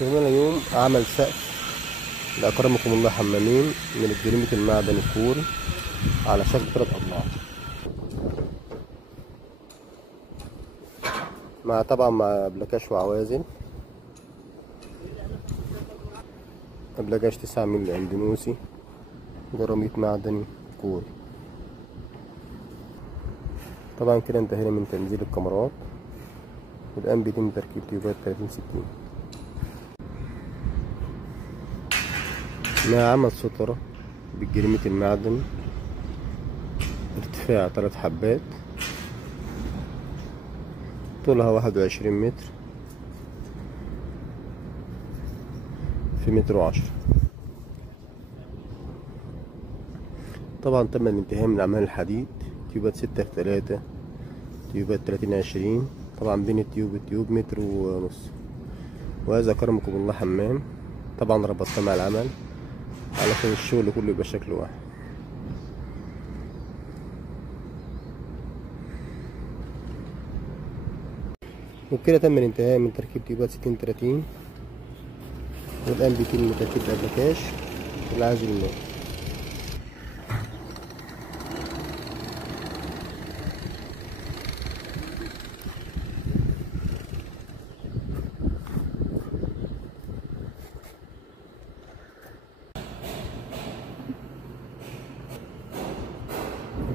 شغلنا اليوم عمل سقف لأكرمكم الله حمامين من الجريمة المعدن الكوري على شكل 3 أضلاع، مع طبعا مع بلاكاش وعوازل. بلاكاش 9 مللي اندونوسي، جراميط معدني كوري. طبعا كده انتهينا من تنزيل الكاميرات، والآن بيتم تركيب تيوبات 30-60 مع عمل سترة بالجريمة المعدن، ارتفاع 3 حبات، طولها 21 متر في 1.10 متر. طبعا تم الانتهاء من أعمال الحديد، تيوبات 6x3، تيوبات 30-20. طبعا بين التيوب والتيوب 1.5 متر. وهذا كرمكم الله حمام، طبعا ربطنا مع العمل علشان الشغل كله يبقى شكل واحد. وبكده تم الانتهاء من تركيب تيوبات 60-30، والآن بيتم تركيب الأبلكاش والعازل الماء.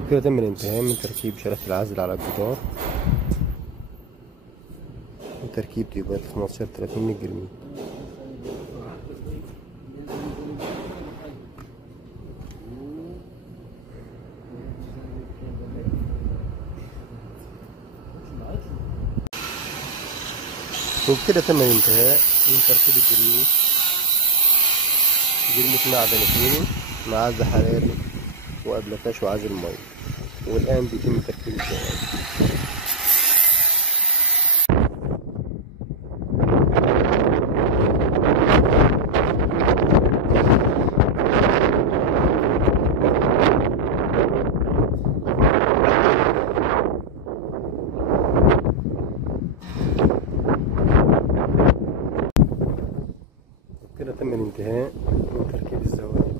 وبكده تم الانتهاء من تركيب شريحة العزل على الجدار وتركيب تيوبات 15-30 من الجرمين. وبكده تم الانتهاء من تركيب الجرمين، جرمة معدن كوري مع عزل حراري وأبلكاش وعزل مية. والآن بيتم تركيب الجوال. كده تم الانتهاء من تركيب الزوايا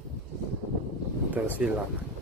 وتغسيل العمل.